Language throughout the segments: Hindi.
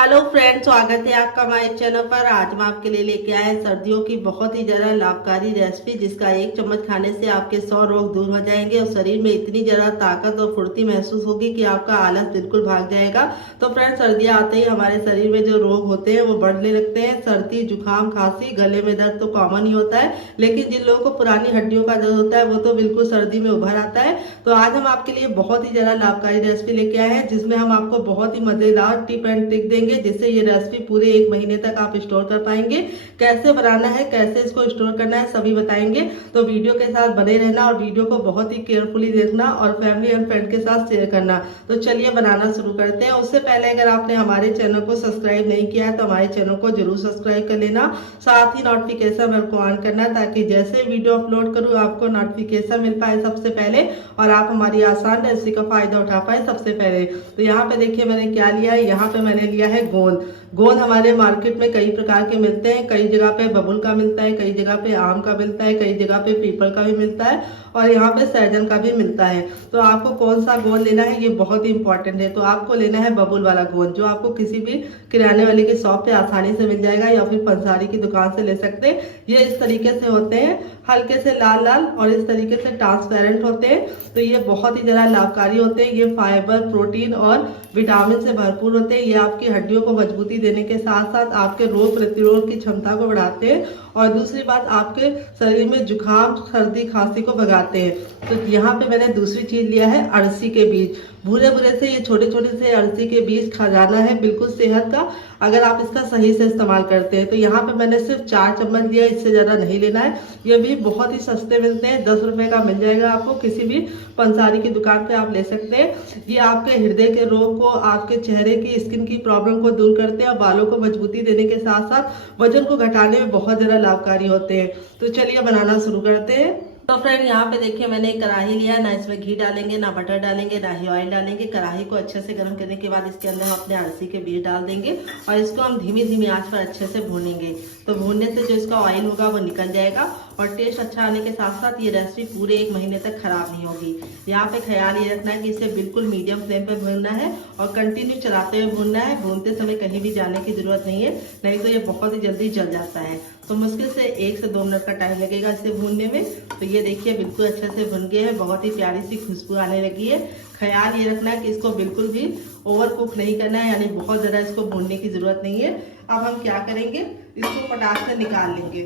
हेलो फ्रेंड्स, स्वागत है आपका हमारे चैनल पर। आज हम आपके लिए लेके आए हैं सर्दियों की बहुत ही ज्यादा लाभकारी रेसिपी, जिसका एक चम्मच खाने से आपके 100 रोग दूर हो जाएंगे और शरीर में इतनी ज्यादा ताकत और फुर्ती महसूस होगी कि आपका आलस बिल्कुल भाग जाएगा। तो फ्रेंड्स, सर्दियां आते ही हमारे शरीर में जो रोग होते हैं वो बढ़ने लगते हैं। सर्दी, जुकाम, खांसी, गले में दर्द तो कॉमन ही होता है, लेकिन जिन लोगों को पुरानी हड्डियों का दर्द होता है वो तो बिल्कुल सर्दी में उभर आता है। तो आज हम आपके लिए बहुत ही ज्यादा लाभकारी रेसिपी लेके आए हैं, जिसमें हम आपको बहुत ही मजेदार टिप एंड ट्रिक देंगे, जिससे ये रेसिपी पूरे 1 महीने तक आप स्टोर कर पाएंगे। कैसे बनाना है, कैसे इसको स्टोर करना है, सभी बताएंगे। तो वीडियो के साथ बने रहना और वीडियो को बहुत ही केयरफुली देखना और फैमिली एंड फ्रेंड के साथ शेयर करना। तो चलिए बनाना शुरू करते हैं। उससे पहले अगर आपने हमारे चैनल को सब्सक्राइब नहीं किया है तो हमारे चैनल को जरूर सब्सक्राइब कर लेना, साथ ही नोटिफिकेशन बेल को ऑन करना, ताकि जैसे वीडियो अपलोड करूँ आपको नोटिफिकेशन मिल पाए सबसे पहले और आप हमारी आसान रेसिपी का फायदा उठा पाए सबसे पहले। तो यहाँ पे देखिए मैंने क्या लिया है। यहाँ पे मैंने लिया है गोंद। गोंद हमारे मार्केट में कई प्रकार के मिलते हैं। कई जगह पे बबुल का मिलता है, कई जगह पे आम का मिलता है, कई जगह पे पीपल का भी मिलता है और यहाँ पे सहजन का भी मिलता है। तो आपको कौन सा गोंद लेना है ये बहुत ही इंपॉर्टेंट है। तो आपको लेना है बबुल वाला गोंद, जो आपको किसी भी किराने वाले की शॉप पे आसानी से मिल जाएगा या फिर पंसारी की दुकान से ले सकते हैं। ये इस तरीके से होते हैं, हल्के से लाल लाल और इस तरीके से ट्रांसपेरेंट होते हैं। तो ये बहुत ही ज्यादा लाभकारी होते हैं। ये फाइबर, प्रोटीन और विटामिन से भरपूर होते हैं। ये आपकी हड्डियों को मजबूती देने के साथ साथ आपके रोग प्रतिरोध की क्षमता को बढ़ाते हैं और दूसरी बात आपके शरीर में जुकाम, सर्दी, खांसी को भगाते हैं। तो यहाँ पे मैंने दूसरी चीज लिया है अरसी के बीज। भूरे भूरे से ये छोटे छोटे से अरसी के बीज खजाना है बिल्कुल सेहत का, अगर आप इसका सही से इस्तेमाल करते हैं। तो यहाँ पे मैंने सिर्फ 4 चम्मच लिया, इससे ज्यादा नहीं लेना है। ये भी बहुत ही सस्ते मिलते हैं, 10 रुपए का मिल जाएगा आपको, किसी भी पंसारी की दुकान पे आप ले सकते हैं। ये आपके हृदय के रोग को, आपके चेहरे की, स्किन की प्रॉब्लम को दूर करते हैं और बालों को मजबूती देने के साथ साथ वजन को घटाने में बहुत ज्यादा लाभकारी होते हैं। तो चलिए बनाना शुरू करते हैं। तो फ्रेंड, यहाँ पे देखिए मैंने एक कढ़ाई लिया, ना इसमें घी डालेंगे, ना बटर डालेंगे, ना ही ऑयल डालेंगे। कढ़ाई को अच्छे से गर्म करने के बाद इसके अंदर हम अपने अरसी के बीज डाल देंगे और इसको हम धीमी धीमी आंच पर अच्छे से भूनेंगे। तो भूनने से जो इसका ऑयल होगा वो निकल जाएगा और टेस्ट अच्छा आने के साथ साथ ये रेसिपी पूरे 1 महीने तक खराब नहीं होगी। यहाँ पे ख्याल ये रखना है कि इसे बिल्कुल मीडियम फ्लेम पे भूनना है और कंटिन्यू चलाते हुए भूनना है। भूनते समय कहीं भी जाने की जरूरत नहीं है, नहीं तो ये बहुत ही जल्दी जल जाता है। तो मुश्किल से 1 से 2 मिनट का टाइम लगेगा इसे भूनने में। तो ये देखिए बिल्कुल अच्छे से भुन गए हैं, बहुत ही प्यारी सी खुशबू आने लगी है। ख्याल ये रखना है कि इसको बिल्कुल भी ओवर कुक नहीं करना है, यानी बहुत ज्यादा इसको भूनने की जरूरत नहीं है। अब हम क्या करेंगे, इसको पटाख से निकाल लेंगे।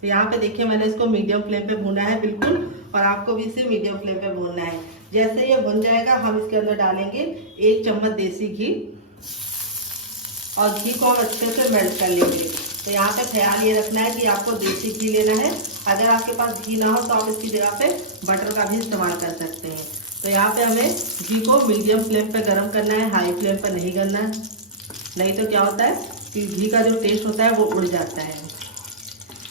तो यहाँ पे देखिए मैंने इसको मीडियम फ्लेम पे भूना है बिल्कुल, और आपको भी इसे मीडियम फ्लेम पे भूनना है। जैसे ये भुन जाएगा हम इसके अंदर डालेंगे 1 चम्मच देसी घी और घी को हम अच्छे से मेल्ट कर लेंगे। तो यहाँ पे ख्याल ये रखना है कि आपको देसी घी लेना है। अगर आपके पास घी ना हो तो आप इसकी जगह पे बटर का भी इस्तेमाल कर सकते हैं। तो यहाँ पे हमें घी को मीडियम फ्लेम पे गर्म करना है, हाई फ्लेम पर नहीं करना है, नहीं तो क्या होता है कि घी का जो टेस्ट होता है वो उड़ जाता है।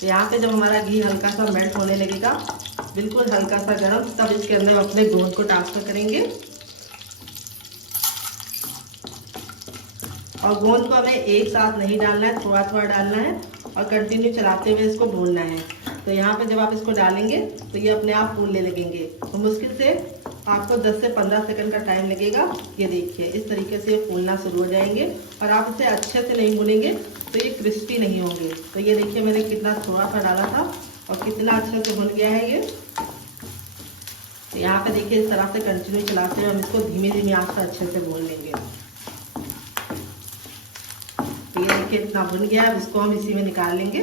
तो यहाँ पे जब हमारा घी हल्का सा मेल्ट होने लगेगा, बिल्कुल हल्का सा गर्म, तब इसके अंदर अपने गोंद को ट्रांसफर करेंगे और गोंद को हमें एक साथ नहीं डालना है, थोड़ा थोड़ा डालना है और कंटिन्यू चलाते हुए इसको भूनना है। तो यहाँ पे जब आप इसको डालेंगे तो ये अपने आप फूलने लगेंगे। तो मुश्किल से आपको 10 से 15 सेकंड का टाइम लगेगा। ये देखिए इस तरीके से ये फूलना शुरू हो जाएंगे और आप इसे अच्छे से नहीं भूनेंगे तो ये क्रिस्पी नहीं होंगे। तो ये देखिए मैंने कितना थोड़ा सा डाला था और कितना अच्छे से भुन गया है ये। तो यहाँ पे देखिए इस तरह से कंटिन्यू चलाते हुए हम इसको धीमी धीमी आंच पर अच्छे से भून लेंगे। तो ये देखिए इतना भुन गया है, अब इसको हम इसी में निकाल लेंगे।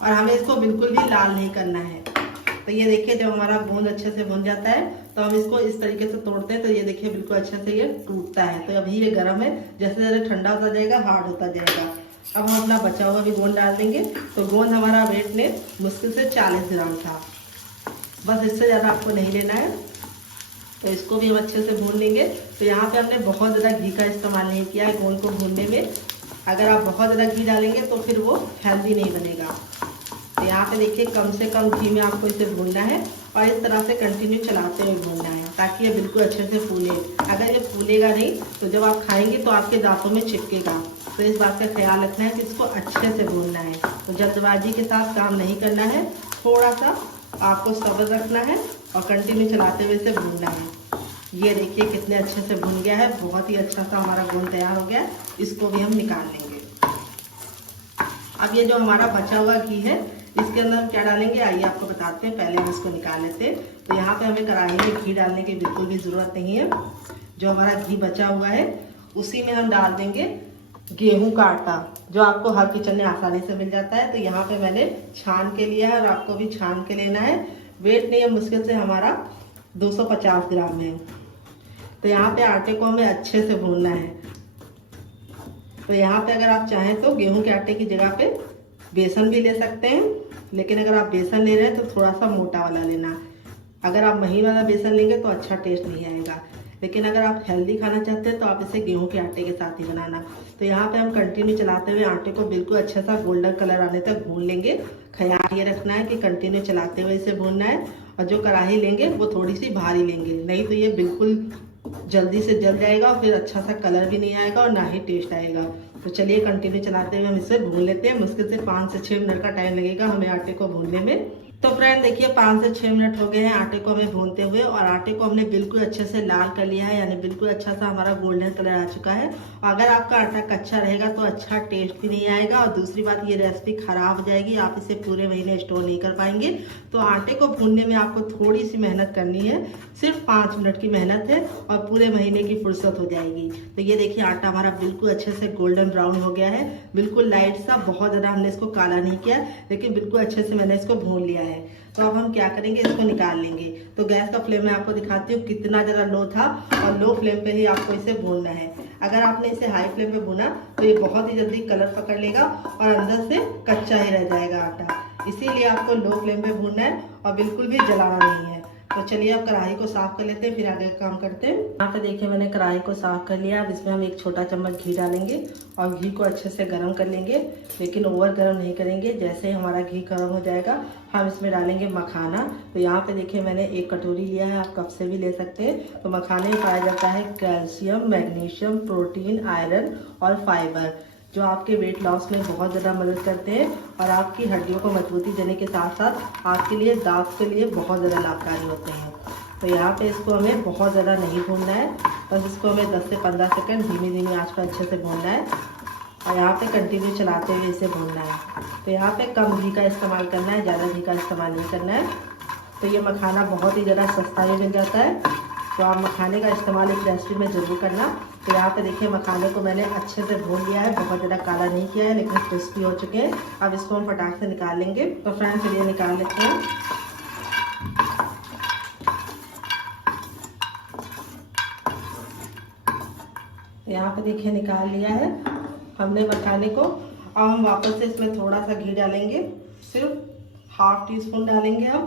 और हमें इसको बिल्कुल भी लाल नहीं करना है। तो ये देखिए जब हमारा गोंद अच्छे से भुन जाता है तो हम इसको इस तरीके से तोड़ते हैं। तो ये देखिए बिल्कुल अच्छे से ये टूटता है। तो अभी ये गर्म है, जैसे जैसे ठंडा होता जाएगा हार्ड होता जाएगा। अब हम अपना बचा हुआ भी गोंद डाल देंगे। तो गोंद हमारा वेट में मुश्किल से 40 ग्राम था, बस इससे ज़्यादा आपको नहीं लेना है। तो इसको भी हम अच्छे से भून लेंगे। तो यहाँ पे हमने बहुत ज़्यादा घी का इस्तेमाल नहीं किया है गोंद को भूनने में। अगर आप बहुत ज़्यादा घी डालेंगे तो फिर वो हेल्दी नहीं बनेगा। तो यहाँ पे देखिए कम से कम घी में आपको इसे भूनना है और इस तरह से कंटिन्यू चलाते हुए भूनना है, ताकि ये बिल्कुल अच्छे से फूले। अगर ये फूलेगा नहीं तो जब आप खाएंगे तो आपके दांतों में चिपकेगा। तो इस बात का ख्याल रखना है कि इसको अच्छे से भूनना है। तो जल्दबाजी के साथ काम नहीं करना है, थोड़ा सा आपको सब्र रखना है और कंटिन्यू चलाते हुए इसे भूनना है। ये देखिए कितने अच्छे से भून गया है, बहुत ही अच्छा सा हमारा गोंद तैयार हो गया है। इसको भी हम निकाल लेंगे। अब ये जो हमारा बचा हुआ घी है इसके अंदर हम क्या डालेंगे आइए आपको बताते हैं। पहले हम इसको निकाल लेते हैं। तो यहाँ पे हमें कढ़ाई में घी डालने की बिल्कुल भी ज़रूरत नहीं है। जो हमारा घी बचा हुआ है उसी में हम डाल देंगे गेहूं का आटा, जो आपको हर किचन में आसानी से मिल जाता है। तो यहाँ पे मैंने छान के लिया है और आपको भी छान के लेना है। वेट नहीं है, मुश्किल से हमारा 250 ग्राम है। तो यहाँ पे आटे को हमें अच्छे से भूनना है। तो यहाँ पे अगर आप चाहें तो गेहूं के आटे की जगह पे बेसन भी ले सकते हैं, लेकिन अगर आप बेसन ले रहे हैं तो थोड़ा सा मोटा वाला लेना। अगर आप महीन वाला बेसन लेंगे तो अच्छा टेस्ट नहीं आएगा, लेकिन अगर आप हेल्दी खाना चाहते हैं तो आप इसे गेहूं के आटे के साथ ही बनाना। तो यहाँ पे हम कंटिन्यू चलाते हुए आटे को बिल्कुल अच्छा सा गोल्डन कलर आने तक भून लेंगे। ख्याल ये रखना है कि कंटिन्यू चलाते हुए इसे भूनना है। और जो कढ़ाई लेंगे वो थोड़ी सी भारी लेंगे, नहीं तो ये बिल्कुल जल्दी से जल जाएगा और फिर अच्छा सा कलर भी नहीं आएगा और ना ही टेस्ट आएगा। तो चलिए कंटिन्यू चलाते हुए हम इसे भून लेते हैं। मुश्किल से 5 से 6 मिनट का टाइम लगेगा हमें आटे को भूनने में। तो फ्रेंड देखिए 5 से 6 मिनट हो गए हैं आटे को हमें भूनते हुए, और आटे को हमने बिल्कुल अच्छे से लाल कर लिया है, यानी बिल्कुल अच्छा सा हमारा गोल्डन कलर आ चुका है। अगर आपका आटा कच्चा रहेगा तो अच्छा टेस्ट भी नहीं आएगा, और दूसरी बात ये रेसिपी खराब हो जाएगी, आप इसे पूरे महीने स्टोर नहीं कर पाएंगे। तो आटे को भूनने में आपको थोड़ी सी मेहनत करनी है, सिर्फ 5 मिनट की मेहनत है और पूरे महीने की फुर्सत हो जाएगी। तो ये देखिए आटा हमारा बिल्कुल अच्छे से गोल्डन ब्राउन हो गया है, बिल्कुल लाइट सा, बहुत ज़्यादा हमने इसको काला नहीं किया, लेकिन बिल्कुल अच्छे से मैंने इसको भून लिया है। तो अब हम क्या करेंगे, इसको निकाल लेंगे। तो गैस का फ्लेम मैं आपको दिखाती हूँ कितना ज़रा लो था, और लो फ्लेम पे ही आपको इसे भूनना है। अगर आपने इसे हाई फ्लेम पे भूना तो ये बहुत ही जल्दी कलर पकड़ लेगा और अंदर से कच्चा ही रह जाएगा आटा। इसीलिए आपको लो फ्लेम पे भूनना है और बिल्कुल भी जलाना नहीं है। तो चलिए अब कढ़ाई को साफ कर लेते हैं, फिर आगे काम करते हैं। यहाँ पे देखिए मैंने कढ़ाई को साफ कर लिया। अब इसमें हम 1 छोटा चम्मच घी डालेंगे और घी को अच्छे से गर्म कर लेंगे, लेकिन ओवर गर्म नहीं करेंगे। जैसे ही हमारा घी गर्म हो जाएगा हम इसमें डालेंगे मखाना। तो यहाँ पे देखिए मैंने 1 कटोरी लिया है, आप कप से भी ले सकते हैं। तो मखाने में पाया जाता है कैल्शियम, मैग्नीशियम, प्रोटीन, आयरन और फाइबर, जो आपके वेट लॉस में बहुत ज़्यादा मदद करते हैं और आपकी हड्डियों को मजबूती देने के साथ साथ आपके लिए दांत के लिए बहुत ज़्यादा लाभकारी होते हैं। तो यहाँ पे इसको हमें बहुत ज़्यादा नहीं भूनना है, बस इसको हमें 10 से 15 सेकंड धीमी आंच पर अच्छे से भूनना है और यहाँ पे कंटिन्यू चलाते हुए इसे भूनना है। तो यहाँ पे कम घी का इस्तेमाल करना है, ज़्यादा घी का इस्तेमाल नहीं करना है। तो ये मखाना बहुत ही ज़्यादा सस्ता भी मिल जाता है, तो आप मखाने का इस्तेमाल इस रेसिपी में ज़रूर करना। तो यहाँ पे देखिए मखाने को मैंने अच्छे से भून लिया है, बहुत ज़्यादा काला नहीं किया है, लेकिन क्रिस्पी हो चुके हैं। अब इसको हम फटाक से निकाल लेंगे। तो फ्रेंड चलिए निकाल लेते हैं। यहाँ पे देखिए निकाल लिया है हमने मखाने को। अब हम वापस से इसमें थोड़ा सा घी डालेंगे, सिर्फ ½ टीस्पून डालेंगे हम,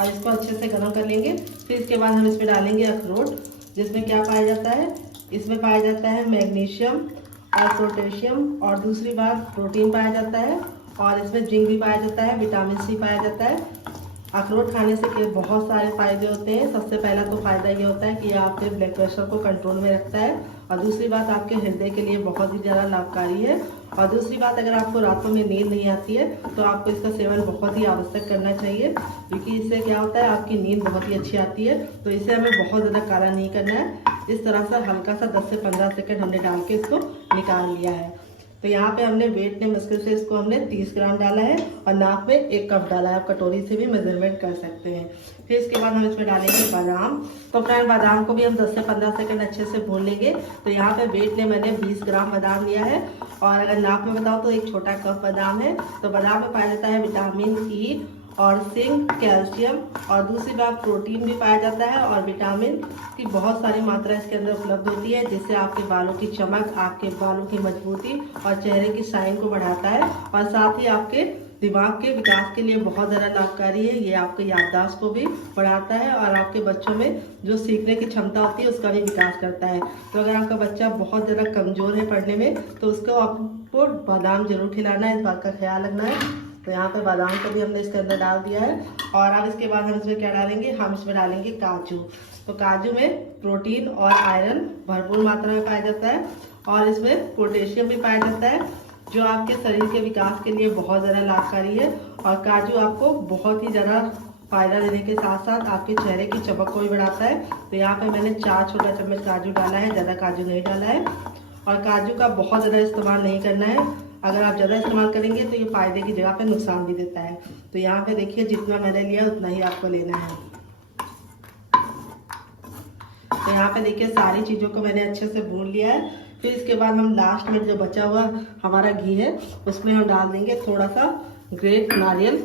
और इसको अच्छे से गर्म कर लेंगे। फिर इसके बाद हम इसमें डालेंगे अखरोट, जिसमें क्या पाया जाता है, इसमें पाया जाता है मैग्नीशियम और पोटेशियम, और दूसरी बात प्रोटीन पाया जाता है, और इसमें जिंक भी पाया जाता है, विटामिन सी पाया जाता है। अखरोट खाने से बहुत सारे फायदे होते हैं। सबसे पहला तो फायदा ये होता है कि आपके ब्लड प्रेशर को कंट्रोल में रखता है, और दूसरी बात आपके हृदय के लिए बहुत ही ज़्यादा लाभकारी है। और दूसरी बात, अगर आपको रातों में नींद नहीं आती है तो आपको इसका सेवन बहुत ही आवश्यक करना चाहिए, क्योंकि इससे क्या होता है आपकी नींद बहुत ही अच्छी आती है। तो इसे हमें बहुत ज़्यादा काला नहीं करना है। इस तरह से हल्का सा 10 से 15 सेकंड हमने डाल के इसको निकाल लिया है। तो यहाँ पे हमने वेट ने मुश्किल से इसको हमने 30 ग्राम डाला है और नाप में 1 कप डाला है। आप कटोरी से भी मेजरमेंट कर सकते हैं। फिर इसके बाद हम इसमें डालेंगे बादाम। तो फ्रेंड बादाम को भी हम 10 से 15 सेकंड अच्छे से भून लेंगे। तो यहाँ पे वेट ने मैंने 20 ग्राम बादाम लिया है, और अगर नाप में बताओ तो 1 छोटा कप बादाम है। तो बादाम में पाया जाता है विटामिन ई और जिंक, कैल्शियम, और दूसरी बात प्रोटीन भी पाया जाता है, और विटामिन की बहुत सारी मात्रा इसके अंदर उपलब्ध होती है, जिससे आपके बालों की चमक, आपके बालों की मजबूती और चेहरे की शाइन को बढ़ाता है, और साथ ही आपके दिमाग के विकास के लिए बहुत ज़्यादा लाभकारी है। ये आपके याददाश्त को भी बढ़ाता है, और आपके बच्चों में जो सीखने की क्षमता होती है उसका भी विकास करता है। तो अगर आपका बच्चा बहुत ज़्यादा कमज़ोर है पढ़ने में, तो उसको आपको बादाम जरूर खिलाना है, इस बात का ख्याल रखना है। तो यहाँ पे बादाम को भी हमने इसके अंदर डाल दिया है। और अब इसके बाद हम इसमें क्या डालेंगे, हम इसमें डालेंगे काजू। तो काजू में प्रोटीन और आयरन भरपूर मात्रा में पाया जाता है, और इसमें पोटेशियम भी पाया जाता है जो आपके शरीर के विकास के लिए बहुत ज़्यादा लाभकारी है। और काजू आपको बहुत ही ज़्यादा फायदा देने के साथ साथ आपके चेहरे की चमक को भी बढ़ाता है। तो यहाँ पे मैंने 4 छोटा चम्मच काजू डाला है, ज़्यादा काजू नहीं डाला है। और काजू का बहुत ज़्यादा इस्तेमाल नहीं करना है, अगर आप ज़्यादा इस्तेमाल करेंगे तो ये फायदे की जगह पे नुकसान भी देता है। तो यहाँ पे देखिए जितना मैंने लिया उतना ही आपको लेना है। तो यहाँ पे देखिए सारी चीज़ों को मैंने अच्छे से भून लिया है। फिर इसके बाद हम लास्ट में जो बचा हुआ हमारा घी है उसमें हम डाल देंगे थोड़ा सा ग्रेट नारियल,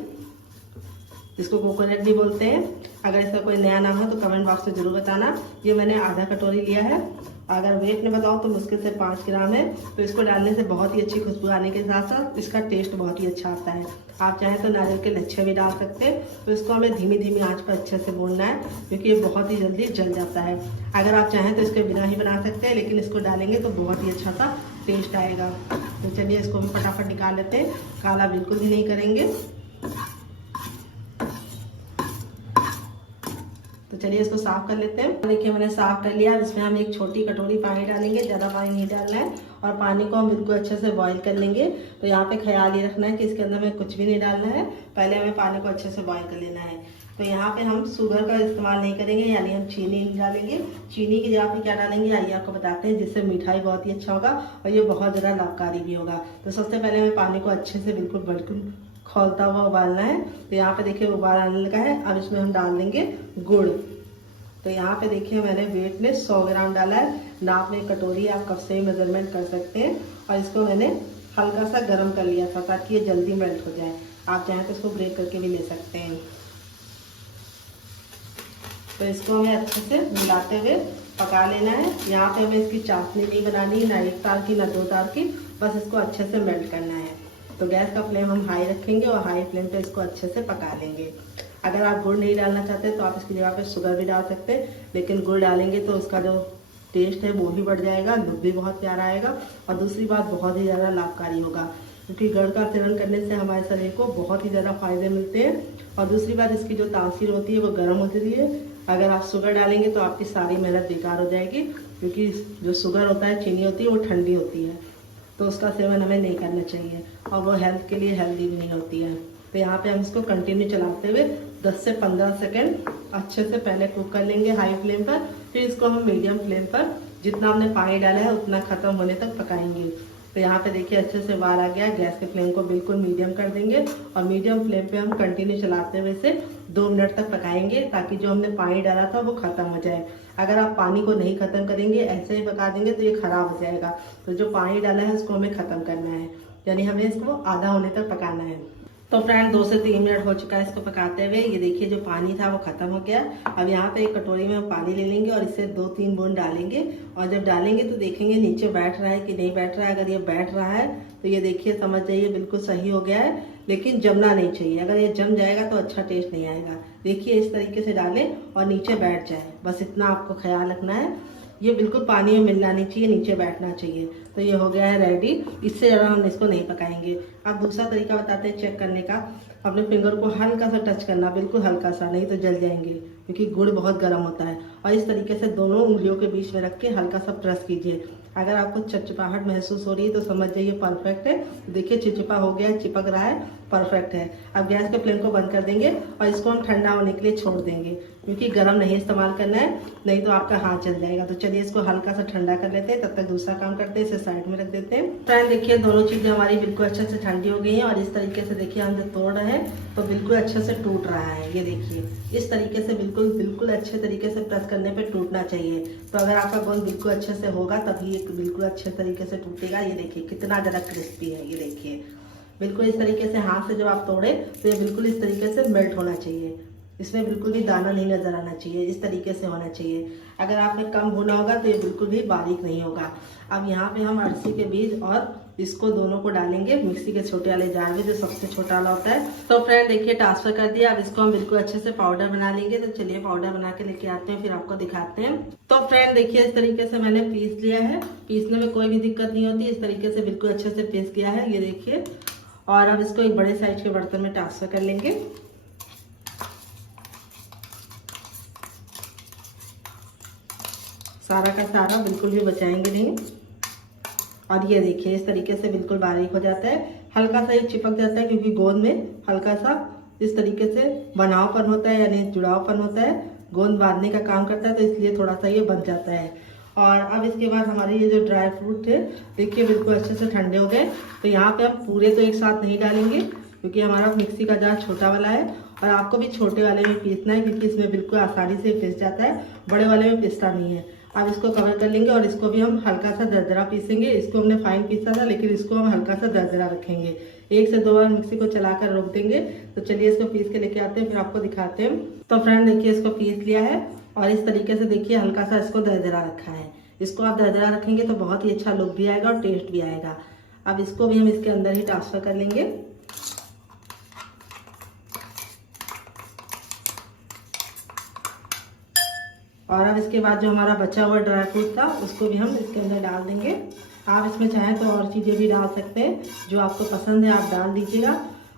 जिसको कोकोनट भी बोलते हैं। अगर इसका कोई नया नाम है तो कमेंट बॉक्स में जरूर बताना। ये मैंने आधा कटोरी लिया है, अगर वेट में बताऊँ तो मुश्किल से 5 ग्राम है। तो इसको डालने से बहुत ही अच्छी खुशबू आने के साथ साथ इसका टेस्ट बहुत ही अच्छा आता है। आप चाहें तो नारियल के लच्छे भी डाल सकते हैं। तो इसको हमें धीमी धीमी आंच पर अच्छे से भूनना है क्योंकि ये बहुत ही जल्दी जल जाता है। अगर आप चाहें तो इसके बिना ही बना सकते हैं, लेकिन इसको डालेंगे तो बहुत ही अच्छा सा टेस्ट आएगा। तो चलिए इसको भी फटाफट निकाल लेते हैं, काला बिल्कुल भी नहीं करेंगे। तो चलिए इसको साफ कर लेते हैं। देखिए मैंने साफ कर लिया। इसमें हम एक छोटी कटोरी पानी डालेंगे, ज़्यादा पानी नहीं डालना है। और पानी को हम बिल्कुल अच्छे से बॉईल कर लेंगे। तो यहाँ पे ख्याल ये रखना है कि इसके अंदर में कुछ भी नहीं डालना है, पहले हमें पानी को अच्छे से बॉईल कर लेना है। तो यहाँ पे हम शुगर का इस्तेमाल नहीं करेंगे, यानी हम चीनी नहीं डालेंगे। चीनी की जगह पे क्या डालेंगे आइए आपको बताते हैं, जिससे मिठाई बहुत ही अच्छा होगा और ये बहुत ज़्यादा लाभकारी भी होगा। तो सबसे पहले हमें पानी को अच्छे से बिल्कुल खौलता हुआ उबालना है। तो यहाँ पे देखिए उबाल आने लगा है। अब इसमें हम डाल देंगे गुड़। तो यहाँ पे देखिए मैंने वेट में 100 ग्राम डाला है। नाप में कटोरी आप कप से ही मेजरमेंट कर सकते हैं। और इसको मैंने हल्का सा गर्म कर लिया था ताकि ये जल्दी मेल्ट हो जाए। आप चाहें तो इसको ब्रेक करके भी ले सकते हैं। तो इसको हमें अच्छे से मिलाते हुए पका लेना है। यहाँ पे हमें इसकी चाशनी नहीं बनानी, ना 1 तार की ना 2 तार की, बस इसको अच्छे से मेल्ट करना है। तो गैस का फ्लेम हम हाई रखेंगे और हाई फ्लेम पे इसको अच्छे से पका लेंगे। अगर आप गुड़ नहीं डालना चाहते तो आप इसकी जगह पे शुगर भी डाल सकते हैं, लेकिन गुड़ डालेंगे तो उसका जो टेस्ट है वो भी बढ़ जाएगा, लुक भी बहुत प्यारा आएगा। और दूसरी बात बहुत ही ज़्यादा लाभकारी होगा क्योंकि गुड़ का सेवन करने से हमारे शरीर को बहुत ही ज़्यादा फायदे मिलते हैं। और दूसरी बात इसकी जो तासीर होती है वो गर्म होती है। अगर आप शुगर डालेंगे तो आपकी सारी मेहनत बेकार हो जाएगी, क्योंकि जो शुगर होता है, चीनी होती है, वो ठंडी होती है, तो उसका सेवन हमें नहीं करना चाहिए और वो हेल्थ के लिए हेल्दी भी नहीं होती है। तो यहाँ पे हम इसको कंटिन्यू चलाते हुए 10 से 15 सेकेंड अच्छे से पहले कुक कर लेंगे हाई फ्लेम पर। फिर इसको हम मीडियम फ्लेम पर जितना हमने पानी डाला है उतना ख़त्म होने तक पकाएंगे। तो यहाँ पे देखिए अच्छे से उबाल आ गया। गैस के फ्लेम को बिल्कुल मीडियम कर देंगे और मीडियम फ्लेम पे हम कंटिन्यू चलाते हुए से 2 मिनट तक पकाएंगे ताकि जो हमने पानी डाला था वो ख़त्म हो जाए। अगर आप पानी को नहीं ख़त्म करेंगे, ऐसे ही पका देंगे तो ये ख़राब हो जाएगा। तो जो पानी डाला है उसको हमें ख़त्म करना है, यानी हमें इसको आधा होने तक पकाना है। तो फ्रेंड 2 से 3 मिनट हो चुका है इसको पकाते हुए। ये देखिए जो पानी था वो खत्म हो गया। अब यहाँ पे एक कटोरी में हम पानी ले लेंगे और इससे 2-3 बूंद डालेंगे। और जब डालेंगे तो देखेंगे नीचे बैठ रहा है कि नहीं बैठ रहा है। अगर ये बैठ रहा है तो ये देखिए समझ जाइए बिल्कुल सही हो गया है, लेकिन जमना नहीं चाहिए। अगर ये जम जाएगा तो अच्छा टेस्ट नहीं आएगा। देखिए इस तरीके से डालें और नीचे बैठ जाए, बस इतना आपको ख्याल रखना है। ये बिल्कुल पानी में मिलना नहीं चाहिए, नीचे बैठना चाहिए। तो ये हो गया है रेडी। इससे ज़्यादा हम इसको नहीं पकाएंगे। अब दूसरा तरीका बताते हैं चेक करने का। अपने फिंगर को हल्का सा टच करना, बिल्कुल हल्का सा, नहीं तो जल जाएंगे क्योंकि गुड़ बहुत गर्म होता है। और इस तरीके से दोनों उंगलियों के बीच में रख के हल्का सा प्रेस कीजिए। अगर आपको चिपचिपाहट महसूस हो रही है तो समझ जाइए परफेक्ट है। देखिए चिपचिपा हो गया है, चिपक रहा है, परफेक्ट है। अब गैस के फ्लेम को बंद कर देंगे और इसको हम ठंडा होने के लिए छोड़ देंगे, क्योंकि गर्म नहीं इस्तेमाल करना है, नहीं तो आपका हाथ जल जाएगा। तो चलिए इसको हल्का सा ठंडा कर लेते हैं, तब तक दूसरा काम करते हैं, इसे साइड में रख देते हैं। फ्रेंड देखिए दोनों चीज़ें हमारी बिल्कुल अच्छे से ठंडी हो गई हैं और इस तरीके से देखिए हम जब तोड़ रहे हैं तो बिल्कुल अच्छे से टूट रहा है। ये देखिए इस तरीके से बिल्कुल अच्छे तरीके से प्रेस करने पे टूटना चाहिए। तो अगर आपका गोंद बिल्कुल अच्छे से होगा तभी ये बिल्कुल अच्छे तरीके से टूटेगा। ये देखिए कितना ज़्यादा क्रिस्पी है। ये देखिए बिल्कुल इस तरीके से हाथ से जब आप तोड़े तो ये बिल्कुल इस तरीके से मेल्ट होना चाहिए। इसमें बिल्कुल भी दाना नहीं नजर आना चाहिए, इस तरीके से होना चाहिए। अगर आपने कम भुना होगा तो ये बिल्कुल भी बारीक नहीं होगा। अब यहाँ पे हम अरसी के बीज और इसको दोनों को डालेंगे मिक्सी के छोटे वाले जार में, जो सबसे छोटा वाला होता है। तो फ्रेंड देखिए ट्रांसफर कर दिया। अब इसको हम बिल्कुल अच्छे से पाउडर बना लेंगे। तो चलिए पाउडर बना के लेके आते हैं, फिर आपको दिखाते हैं। तो फ्रेंड देखिए इस तरीके से मैंने पीस लिया है। पीसने में कोई भी दिक्कत नहीं होती, इस तरीके से बिल्कुल अच्छे से पीस किया है। ये देखिए। और अब इसको एक बड़े साइज के बर्तन में ट्रांसफर कर लेंगे। सारा का सारा बिल्कुल भी बचाएंगे नहीं। और ये देखिए इस तरीके से बिल्कुल बारीक हो जाता है। हल्का सा ये चिपक जाता है क्योंकि गोंद में हल्का सा इस तरीके से बनावपन होता है, यानी जुड़ावपन होता है, गोंद बांधने का काम करता है, तो इसलिए थोड़ा सा ये बन जाता है। और अब इसके बाद हमारे ये जो ड्राई फ्रूट थे देखिए बिल्कुल अच्छे से ठंडे हो गए। तो यहाँ पे हम पूरे तो एक साथ नहीं डालेंगे क्योंकि हमारा मिक्सी का जार छोटा वाला है और आपको भी छोटे वाले में पीसना है क्योंकि इसमें बिल्कुल आसानी से पिस जाता है, बड़े वाले में पिसता नहीं है। अब इसको कवर कर लेंगे और इसको भी हम हल्का सा दरदरा पीसेंगे। इसको हमने फाइन पीसा था लेकिन इसको हम हल्का सा दरदरा रखेंगे। 1 से 2 बार मिक्सी को चलाकर रोक देंगे। तो चलिए इसको पीस के लेके आते हैं, फिर आपको दिखाते हैं। तो फ्रेंड देखिए इसको पीस लिया है और इस तरीके से देखिए हल्का सा इसको दरदरा रखा है। इसको आप दरदरा रखेंगे तो बहुत ही अच्छा लुक भी आएगा और टेस्ट भी आएगा। अब इसको भी हम इसके अंदर ही ट्रांसफर कर लेंगे। और अब इसके बाद जो हमारा बचा हुआ ड्राई फ्रूट था उसको भी हम इसके अंदर डाल देंगे। आप इसमें चाहें तो और चीज़ें भी डाल सकते हैं, जो आपको पसंद है आप डाल दीजिएगा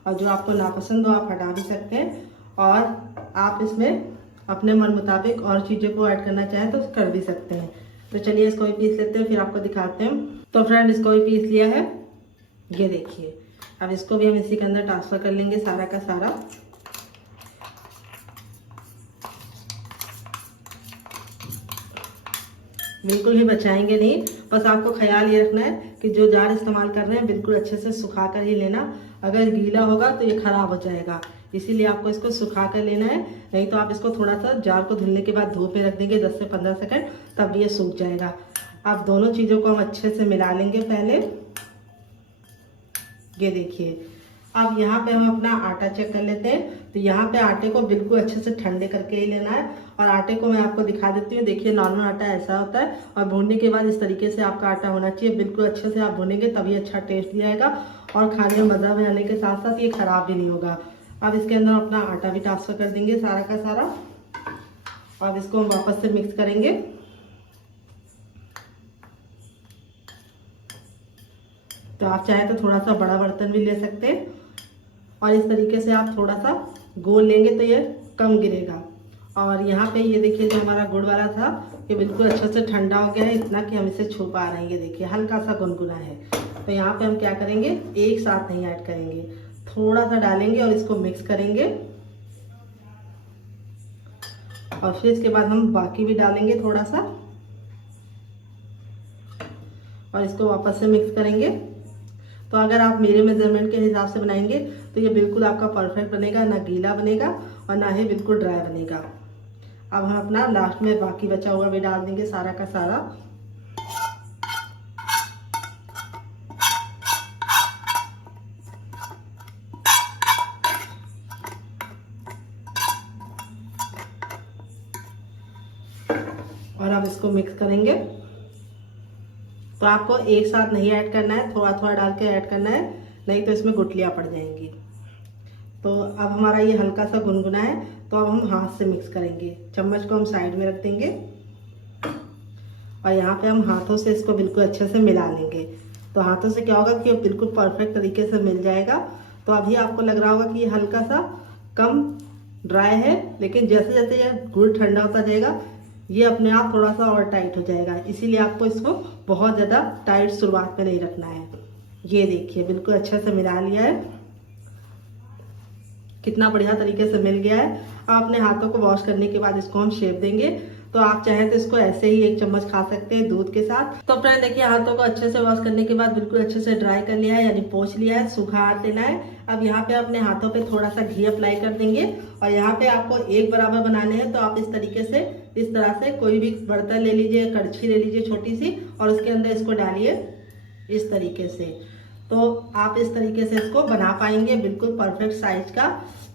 और जो आपको नापसंद हो आप हटा भी सकते हैं। और आप इसमें अपने मन मुताबिक और चीज़ों को ऐड करना चाहें तो कर भी सकते हैं। तो चलिए इसको भी पीस लेते हैं, फिर आपको दिखाते हैं। तो फ्रेंड इसको भी पीस लिया है, ये देखिए। अब इसको भी हम इसी के अंदर ट्रांसफ़र कर लेंगे सारा का सारा। बिल्कुल ही बचाएंगे नहीं, बस आपको ख्याल ये रखना है कि जो जार इस्तेमाल कर रहे हैं बिल्कुल अच्छे से सुखा कर ही लेना। अगर गीला होगा तो ये खराब हो जाएगा, इसीलिए आपको इसको सुखा कर लेना है। नहीं तो आप इसको थोड़ा सा जार को धुलने के बाद धूप में रख देंगे 10 से 15 सेकंड, तब ये सूख जाएगा। आप दोनों चीज़ों को हम अच्छे से मिला लेंगे पहले। ये देखिए अब यहाँ पे हम अपना आटा चेक कर लेते हैं। तो यहाँ पे आटे को बिल्कुल अच्छे से ठंडे करके ही लेना है। और आटे को मैं आपको दिखा देती हूँ। देखिए नॉर्मल आटा ऐसा होता है और भूनने के बाद इस तरीके से आपका आटा होना चाहिए। बिल्कुल अच्छे से आप भूनेंगे तभी अच्छा टेस्ट भी आएगा और खाने में मज़ा भी आने के साथ साथ ये खराब भी नहीं होगा। अब इसके अंदर अपना आटा भी ट्रांसफ़र कर देंगे सारा का सारा और इसको हम वापस से मिक्स करेंगे। तो आप चाहें तो थोड़ा सा बड़ा बर्तन भी ले सकते हैं और इस तरीके से आप थोड़ा सा गोल लेंगे तो ये कम गिरेगा। और यहाँ पे ये देखिए जो हमारा गुड़ वाला था ये बिल्कुल अच्छे से ठंडा हो गया है, इतना कि हम इसे छू पा रहे हैं। ये देखिए हल्का सा गुनगुना है। तो यहाँ पे हम क्या करेंगे, एक साथ नहीं ऐड करेंगे, थोड़ा सा डालेंगे और इसको मिक्स करेंगे। और फिर इसके बाद हम बाकी भी डालेंगे थोड़ा सा और इसको वापस से मिक्स करेंगे। तो अगर आप मेरे मेजरमेंट के हिसाब से बनाएंगे तो ये बिल्कुल आपका परफेक्ट बनेगा, ना गीला बनेगा और ना ही बिल्कुल ड्राई बनेगा। अब हम अपना लास्ट में बाकी बचा हुआ भी डाल देंगे सारा का सारा। और अब इसको मिक्स करेंगे। तो आपको एक साथ नहीं ऐड करना है, थोड़ा थोड़ा डाल के ऐड करना है, नहीं तो इसमें गुठलियाँ पड़ जाएंगी। तो अब हमारा ये हल्का सा गुनगुना है, तो अब हम हाथ से मिक्स करेंगे। चम्मच को हम साइड में रख देंगे और यहाँ पे हम हाथों से इसको बिल्कुल अच्छे से मिला लेंगे। तो हाथों से क्या होगा कि ये बिल्कुल परफेक्ट तरीके से मिल जाएगा। तो अभी आपको लग रहा होगा कि ये हल्का सा कम ड्राई है, लेकिन जैसे जैसे ये गुड़ ठंडा होता जाएगा ये अपने आप थोड़ा सा और टाइट हो जाएगा। इसीलिए आपको इसको बहुत ज़्यादा टाइट शुरुआत में नहीं रखना है। ये देखिए बिल्कुल अच्छे से मिला लिया है, कितना बढ़िया तरीके से मिल गया है। अब अपने हाथों को वॉश करने के बाद इसको हम शेप देंगे। तो आप चाहें तो इसको ऐसे ही 1 चम्मच खा सकते हैं दूध के साथ। तो फ्रेंड देखिए हाथों को अच्छे से वॉश करने के बाद बिल्कुल अच्छे से ड्राई कर लिया है, यानी पोंछ लिया है, सूखा हाथ देना है। अब यहाँ पे अपने हाथों पे थोड़ा सा घी अप्लाई कर देंगे और यहाँ पे आपको एक बराबर बनाने हैं। तो आप इस तरीके से इस तरह से कोई भी बर्तन ले लीजिए, कड़छी ले लीजिए छोटी सी और उसके अंदर इसको डालिए इस तरीके से। तो आप इस तरीके से इसको बना पाएंगे बिल्कुल परफेक्ट साइज का।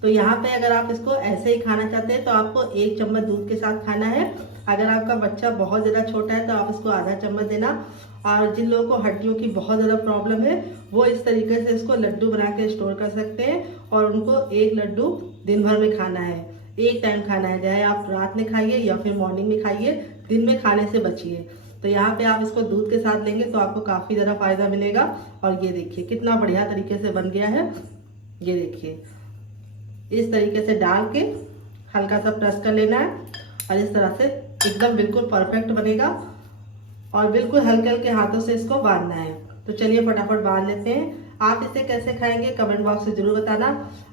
तो यहाँ पे अगर आप इसको ऐसे ही खाना चाहते हैं तो आपको 1 चम्मच दूध के साथ खाना है। अगर आपका बच्चा बहुत ज़्यादा छोटा है तो आप इसको आधा चम्मच देना। और जिन लोगों को हड्डियों की बहुत ज़्यादा प्रॉब्लम है वो इस तरीके से इसको लड्डू बना के स्टोर कर सकते हैं और उनको 1 लड्डू दिन भर में खाना है, एक टाइम खाना है, चाहे आप रात में खाइए या फिर मॉर्निंग में खाइए, दिन में खाने से बचिए। तो यहाँ पे आप इसको दूध के साथ लेंगे तो आपको काफ़ी ज़्यादा फायदा मिलेगा। और ये देखिए कितना बढ़िया तरीके से बन गया है। ये देखिए इस तरीके से डाल के हल्का सा प्रेस कर लेना है और इस तरह से एकदम बिल्कुल परफेक्ट बनेगा। और बिल्कुल हल्के हल्के हाथों से इसको बांधना है। तो चलिए फटाफट बांध लेते हैं। आप इसे कैसे खाएंगे कमेंट बॉक्स में जरूर बताना।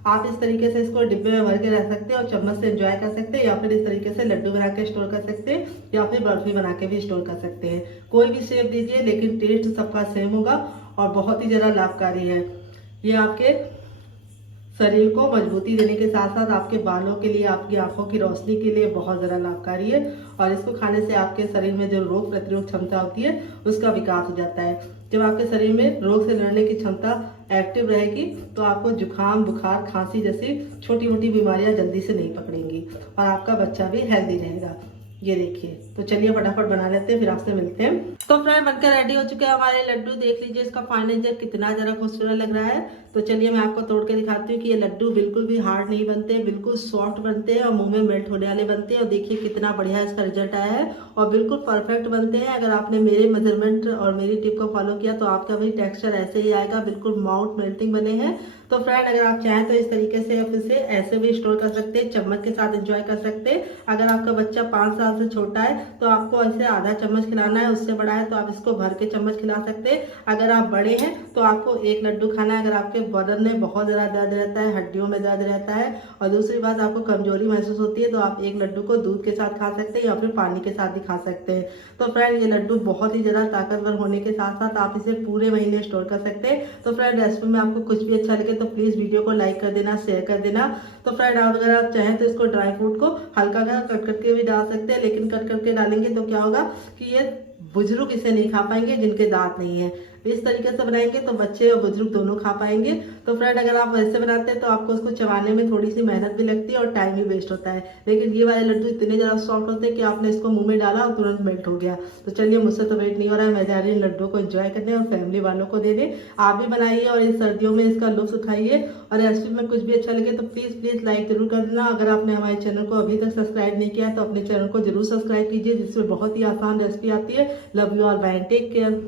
आप इस तरीके से इसको डिब्बे में भर के रख सकते हैं और चम्मच से एंजॉय कर सकते हैं, या फिर इस तरीके से लड्डू बना के स्टोर कर सकते हैं, या फिर बर्फी बना के भी स्टोर कर सकते हैं। कोई भी शेप दीजिए, लेकिन टेस्ट सबका सेम होगा और बहुत ही ज़्यादा लाभकारी है। ये आपके शरीर को मजबूती देने के साथ साथ आपके बालों के लिए, आपकी आंखों की रोशनी के लिए बहुत ज़्यादा लाभकारी है। और इसको खाने से आपके शरीर में जो रोग प्रतिरोध क्षमता होती है उसका विकास हो जाता है। जब आपके शरीर में रोग से लड़ने की क्षमता एक्टिव रहेगी तो आपको जुकाम, बुखार, खांसी जैसी छोटी मोटी बीमारियां जल्दी से नहीं पकड़ेंगी और आपका बच्चा भी हेल्दी रहेगा। ये देखिए, तो चलिए फटाफट बना लेते हैं, फिर आपसे मिलते हैं। तो फ्रेंड बनकर रेडी हो चुके हैं हमारे लड्डू। देख लीजिए इसका फाइनल रिजल्ट कितना जरा खूबसूरत लग रहा है। तो चलिए मैं आपको तोड़ के दिखाती हूँ कि ये लड्डू बिल्कुल भी हार्ड नहीं बनते, बिल्कुल सॉफ्ट बनते हैं और मुंह में मेल्ट होने वाले बनते हैं। और देखिए कितना बढ़िया इसका रिजल्ट आया है और बिल्कुल परफेक्ट बनते हैं। अगर आपने मेरे मेजरमेंट और मेरी टिप को फॉलो किया तो आपका भी टेक्सचर ऐसे ही आएगा, बिल्कुल माउथ मेल्टिंग बने हैं। तो फ्रेंड अगर आप चाहें तो इस तरीके से आप इसे ऐसे भी स्टोर कर सकते हैं, चम्मच के साथ एंजॉय कर सकते हैं। अगर आपका बच्चा 5 साल से छोटा है तो आपको ऐसे आधा चम्मच खिलाना है, उससे बड़ा है तो आप इसको भर के चम्मच खिला सकते हैं। अगर आप बड़े हैं तो आपको एक लड्डू खाना है। अगर आपके बदन में बहुत ज़्यादा दर्द रहता है, हड्डियों में दर्द रहता है और दूसरी बात आपको कमजोरी महसूस होती है, तो आप एक लड्डू को दूध के साथ खा सकते हैं या फिर पानी के साथ भी खा सकते हैं। तो फ्रेंड ये लड्डू बहुत ही ज़्यादा ताकतवर होने के साथ साथ आप इसे पूरे महीने स्टोर कर सकते हैं। तो फ्रेंड रेसिपी में आपको कुछ भी अच्छा लगे तो प्लीज़ वीडियो को लाइक कर देना, शेयर कर देना। तो फ्रेंड अगर आप चाहें तो इसको ड्राई फ्रूट को हल्का कट करके भी डाल सकते हैं, लेकिन कट करके डालेंगे तो क्या होगा कि ये बुजुर्ग इसे नहीं खा पाएंगे जिनके दांत नहीं है। इस तरीके से बनाएंगे तो बच्चे और बुजुर्ग दोनों खा पाएंगे। तो फ्रेंड अगर आप वैसे बनाते हैं तो आपको उसको चबाने में थोड़ी सी मेहनत भी लगती है और टाइम भी वेस्ट होता है, लेकिन ये वाले लड्डू इतने ज़्यादा सॉफ्ट होते हैं कि आपने इसको मुंह में डाला और तुरंत मेल्ट हो गया। तो चलिए मुझसे तो वेट नहीं हो रहा है, मैं जा रही हूँ लड्डू को एंजॉय करने और फैमिली वालों को देने। आप भी बनाइए और इस सर्दियों में इसका लुत्फ उठाइए। और रेसिपी में कुछ भी अच्छा लगे तो प्लीज़ लाइक जरूर कर देना। अगर आपने हमारे चैनल को अभी तक सब्सक्राइब नहीं किया तो अपने चैनल को जरूर सब्सक्राइब कीजिए, जिसमें बहुत ही आसान रेसिपी आती है। Love you all, bye, take care.